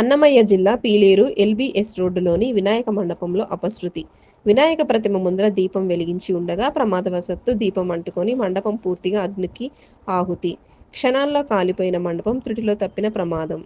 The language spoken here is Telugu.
అన్నమయ్య జిల్లా పీలేరు ఎల్బీఎస్ రోడ్డులోని వినాయక మండపంలో అపశృతి. వినాయక ప్రతిమ ముందర దీపం వెలిగించి ఉండగా ప్రమాదవశత్తు దీపం అంటుకొని మండపం పూర్తిగా అగ్నికి ఆహుతి. క్షణాల్లో కాలిపోయిన మండపం త్రుటిలో తప్పిన ప్రమాదం.